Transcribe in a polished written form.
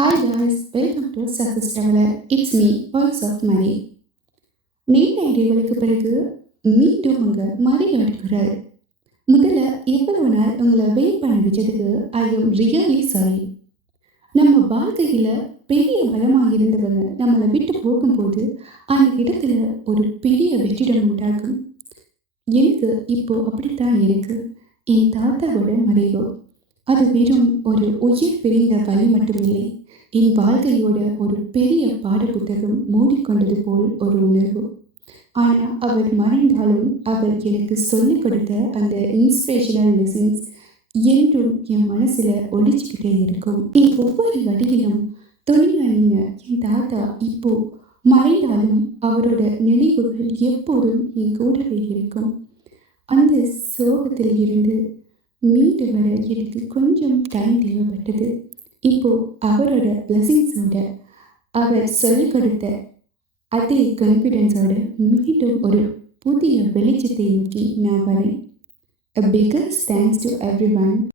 Hi guys, welcome to Success Traveler. It's me, Voice of Money. நீண்ட இடைவெளிக்கு பிறகு மீண்டும் உங்க மணி நடிக்கிறார். முதல்ல இவ்வளவு நாள் உங்களை வெயிட் பண்ண வச்சதுக்கு ஐ எம் ரியலி சாரி. நம்ம வாழ்க்கையில பெரிய பலமாக இருந்தவங்க நம்மளை விட்டு போகும்போது அந்த இடத்துல ஒரு பெரிய வெற்றிடம் உண்டாகும். எனக்கு இப்போ அப்படித்தான் இருக்கு. என் தாத்தாவோட மறைவு அது வெறும் ஒரு உயிர் பிரிந்த வழி மட்டுமில்லை, என் வாழ்க்கையோட ஒரு பெரிய பாடப்புத்தகம் மூடிக்கொண்டது போல் ஒரு உணர்வு. ஆனால் அவர் மறைந்தாலும் அவர் எனக்கு சொல்லிக் கொடுத்த அந்த இன்ஸ்பிரேஷனல் லெசன்ஸ் என்றும் என் மனசில் ஒழிச்சுக்கிட்டே இருக்கும். என் ஒவ்வொரு வழியிலும் துணியா நின்று என் தாத்தா இப்போ மறைந்தாலும் அவரோட நினைவுகள் எப்போதும் என் கூடவே இருக்கும். அந்த சோகத்தில் இருந்து மீண்டு வர எனக்கு கொஞ்சம் டைம் தேவைப்பட்டது. இப்போ அவரோட பிளஸிங்ஸோட அவர் சொல்லிக் கொடுத்த அதே கான்ஃபிடென்ஸோட மீண்டும் ஒரு புதிய வெளிச்சத்தை நோக்கி நான் வரேன். A biggest thanks to everyone